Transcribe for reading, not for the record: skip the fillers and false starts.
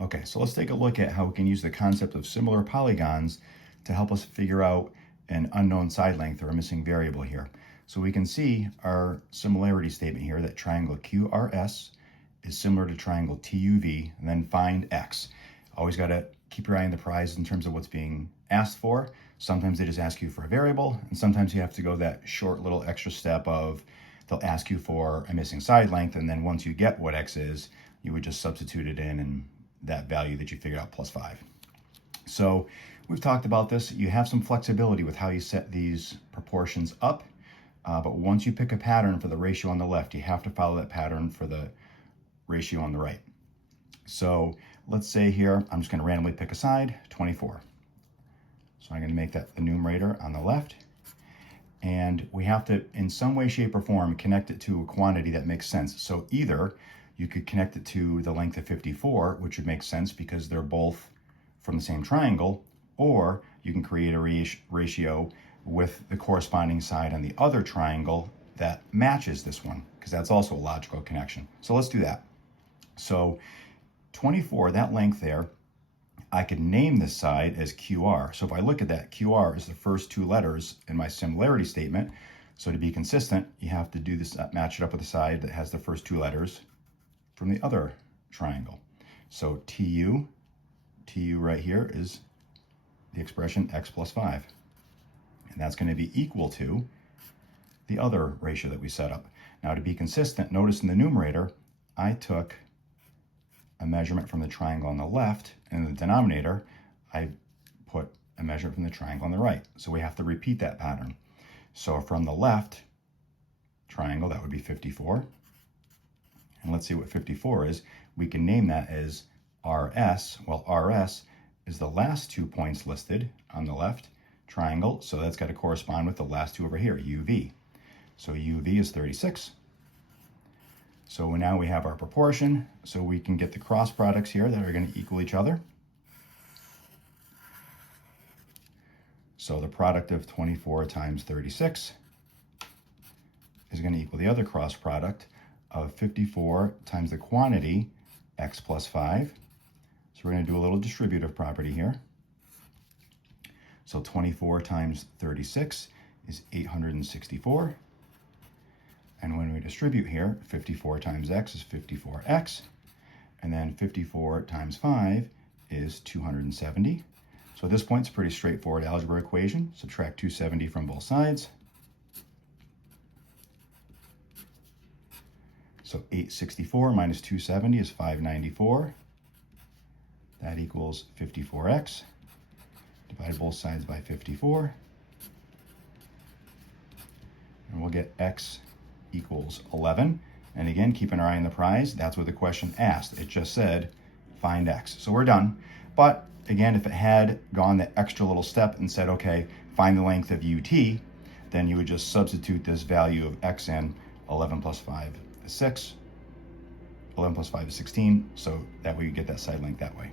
Okay, so let's take a look at how we can use the concept of similar polygons to help us figure out an unknown side length or a missing variable here. So we can see our similarity statement here that triangle QRS is similar to triangle TUV, and then find X. Always got to keep your eye on the prize in terms of what's being asked for. Sometimes they just ask you for a variable, and sometimes you have to go that short little extra step of they'll ask you for a missing side length, and then once you get what X is, you would just substitute it in and that value that you figured out plus 5. So we've talked about this. You have some flexibility with how you set these proportions up, but once you pick a pattern for the ratio on the left, you have to follow that pattern for the ratio on the right. So let's say here, I'm just going to randomly pick a side, 24. So I'm going to make that the numerator on the left. And we have to, in some way, shape, or form, connect it to a quantity that makes sense. So either you could connect it to the length of 54, which would make sense because they're both from the same triangle, or you can create a ratio with the corresponding side on the other triangle that matches this one, because that's also a logical connection. So let's do that. So 24, that length there, I could name this side as QR. So if I look at that, QR is the first two letters in my similarity statement. So to be consistent, you have to do this, match it up with the side that has the first two letters from the other triangle. So TU right here is the expression X plus 5. And that's going to be equal to the other ratio that we set up. Now to be consistent, notice in the numerator, I took a measurement from the triangle on the left, and in the denominator, I put a measurement from the triangle on the right. So we have to repeat that pattern. So from the left triangle, that would be 54. And let's see what 54 is. We can name that as RS. Well, RS is the last 2 points listed on the left triangle, so that's got to correspond with the last two over here, UV. So UV is 36. So now we have our proportion, so we can get the cross products here that are going to equal each other. So the product of 24 times 36 is going to equal the other cross product of 54 times the quantity, X plus 5. So we're going to do a little distributive property here. So 24 times 36 is 864. And when we distribute here, 54 times X is 54X. And then 54 times 5 is 270. So at this point, it's a pretty straightforward algebra equation. Subtract 270 from both sides. So 864 minus 270 is 594. That equals 54X. Divide both sides by 54. And we'll get X equals 11. And again, keeping our eye on the prize, that's what the question asked. It just said, find X. So we're done. But again, if it had gone the extra little step and said, okay, find the length of UT, then you would just substitute this value of X in. 11 plus 5 is 6. 11 plus 5 is 16. So that way you get that side length that way.